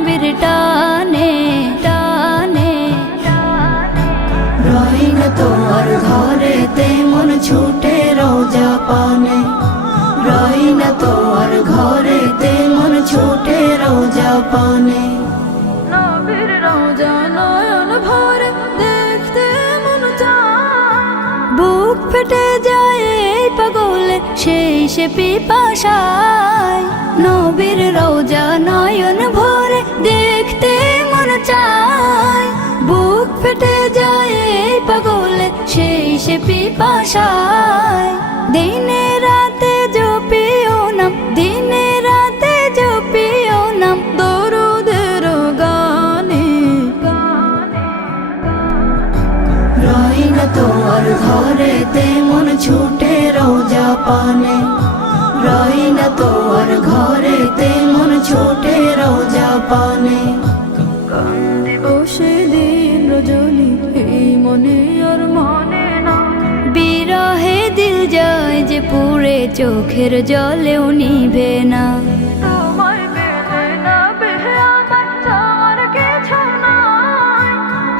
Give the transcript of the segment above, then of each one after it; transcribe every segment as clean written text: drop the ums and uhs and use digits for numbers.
নাবির টানে টানে। রই না তোর ঘরেতে মন ছুটে রোজা পানে, রই না তোর ঘরেতে মন ছুটে রোজা পানে। নবীর রওজা নয়ন ভরে দেখতে মন চায়, বুক ফেটে যায় এই পাগলে সেই সে পিপাসায়। নবীর রওজা নয়ন ভরে দেখতে মন চায়, বুক ফেটে যায় এই পাগলে সেই সে পিপাসায়। দিনে রাতে জপিও নাম, দিনে রাতে জপিও নাম দরুদের গানে। রই না তোর ঘরেতে মন ছুটে রোজা পানে, রই না তোর ঘরেতে মন ছুটে রোজা পানে। কান্দি বসে দিন রজনী এই মনে আর মনে না, বিরহে দিল যায় যে পুরে চোখের জলেও নিভে না। তোমায় পেলে না বেহে আমার চাওয়ার কিছু নাই,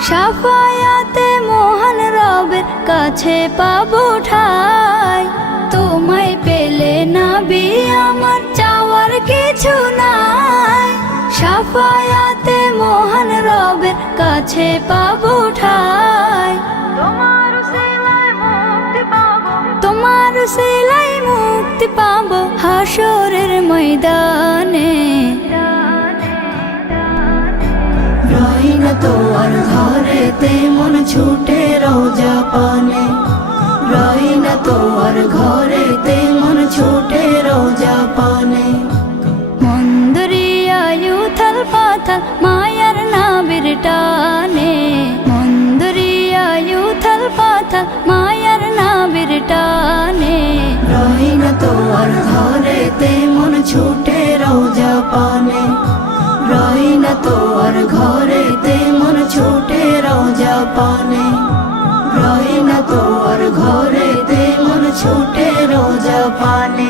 শাফায়াতে মহান রবের কাছে পাবো ঠাই। তোমায় পেলে না বি আমার চাওয়ার কিছু নাই, শাফায়াতে মহান রবের কাছে পাবো ঠাই। তোমার উসিলায় মুক্তি পাবো, তোমার উসিলায় মুক্তি পাবো হাসরের ময়দানে। রই না তোর ঘরেতে মন ছুটে রোজা পানে, রই না তোর ঘরেতে মন ছুটে রোজা পানে। মন্দরিয়ায় উথাল পাথাল মায়ার নাবির টানে, মন্দরিয়ায় উথাল পাথাল মায়ার নাবির টানে। রই না তোর ঘরেতে মন ছুটে রোজা পানে, রই না তোর ঘরেতে মন ছুটে রোজা পানে, রই না তোর ঘরেতে মন ছুটে রোজা পানে।